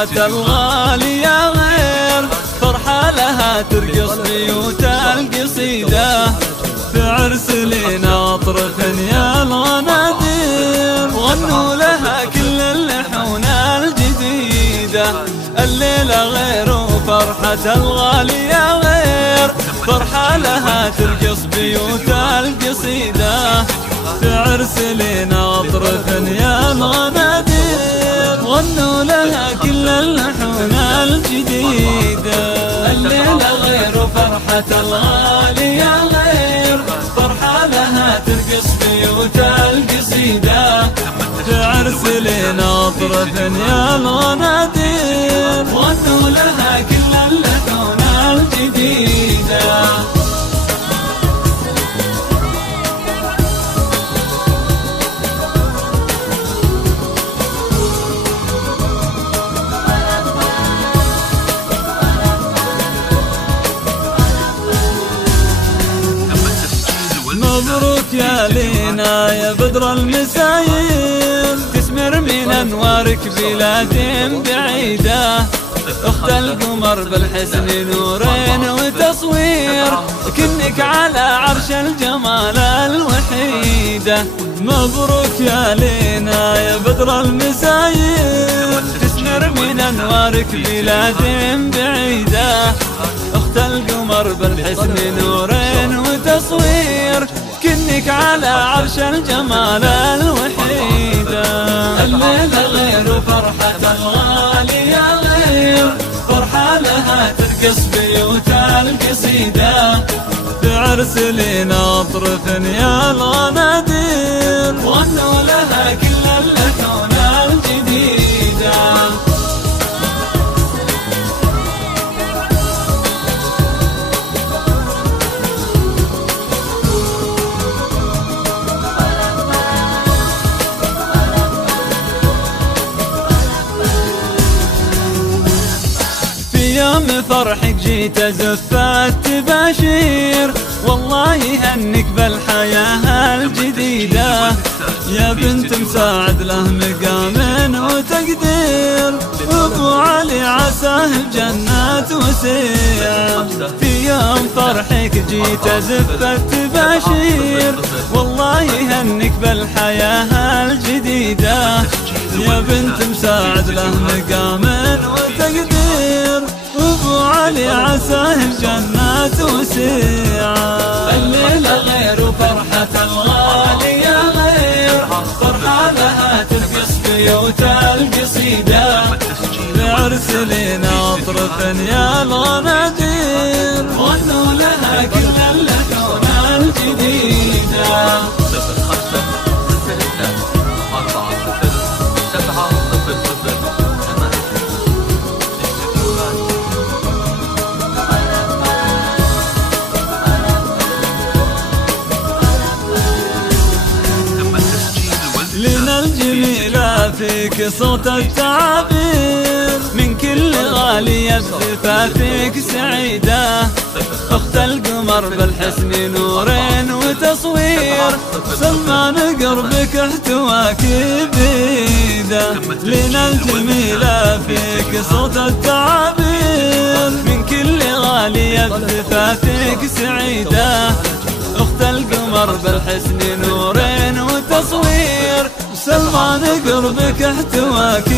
فرحة الغالية غير فرحة لها ترقص بيوت القصيدة في عرس لنا أطرف يا الغنادير غنوا لها كل اللحون الجديدة الليلة غير وفرحة الغالية غير فرحة لها ترقص بيوت القصيدة في عرس لنا أطرف يا الغنادير غنوا لها كل اللحون الجديدة الليلة غير فرحة الغالية غير فرحة لها ترقص بيوت القصيدة في عرس لنا أطرف يا الغنادير غنوا لها كل اللحون الجديدة مبروك يا لينا يا بدر المساير تسمر من انوارك بلاد بعيدة اخت القمر بالحسن نورين وتصوير كنك على عرش الجمال الوحيدة مبروك يا لينا يا بدر المساير تسمر من انوارك بلاد بعيدة اخت القمر بالحسن نورين وتصوير كنك على عرش الجمال الوحيدة الليلة غير فرحة الغالية غير فرحة لها ترقص بيوت القصيدة في عرس لنا أطرف يا الغنادير غنوا لها كل اللحون الجديدة يوم فرحك جيت أزف التباشير والله هنك بالحياة الجديدة يا بنت مساعد له مقام وتقدير أبو علي عساه الجنات وسيع في يوم فرحك جيت أزف التباشير والله هنك بالحياة الجديدة يا بنت مساعد له مقام وتقدير أبو علي عساه الجنات وسيعة الليلة غير فرحة الغالية غير فرحة لها ترقص بيوت القصيدة بعرس لنا أطرف يا الغنادير غنوا لها كل اللحون الجديدة لنا الجميلة فيك صوت التعابير من كل غالية بزفافك سعيدة اخت القمر بالحسن نورين وتصوير سلمان قربك احتواك بيده لنا الجميلة فيك صوت التعابير من كل غالية بزفافك سعيدة اخت القمر بالحسن نورين وتصوير سلمان قربك احتواك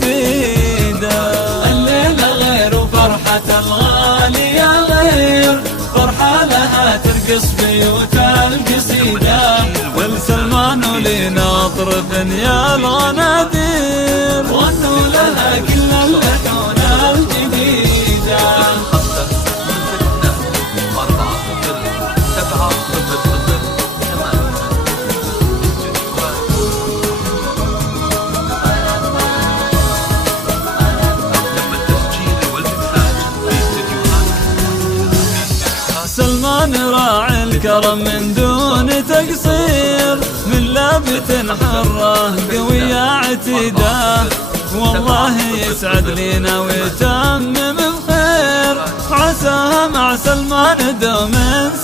بيده الليلة غير فرحة الغالية غير فرحة لها ترقص بيوت القصيدة والسلمان ولينا أطرف يا الغنادير غنوا لها كل اللحون الجديدة سلمان راعي الكرم من دون تقصير من لابة حرة قوية عتيدة والله يسعد لينا ويتمم بخير عساها مع سلمان دوم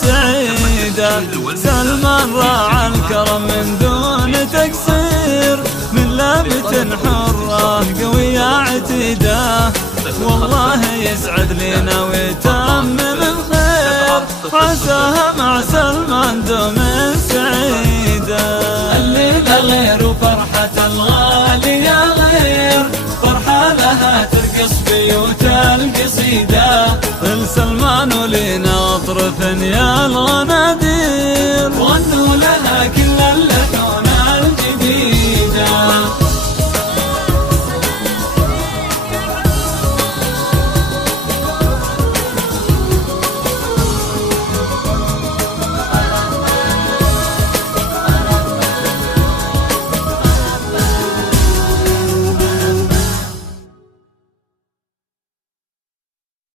سعيدة سلمان راعى الكرم من دون تقصير من لابة حرة قوية عتيدة، والله يسعد لينا ويتمم الخير، عساها مع سلمان دوم سعيدة. الليلة غير وفرحة الغالية غير، فرحة لها ترقص بيوت القصيدة، لسلمان ولينا اطرف يا الغنادير.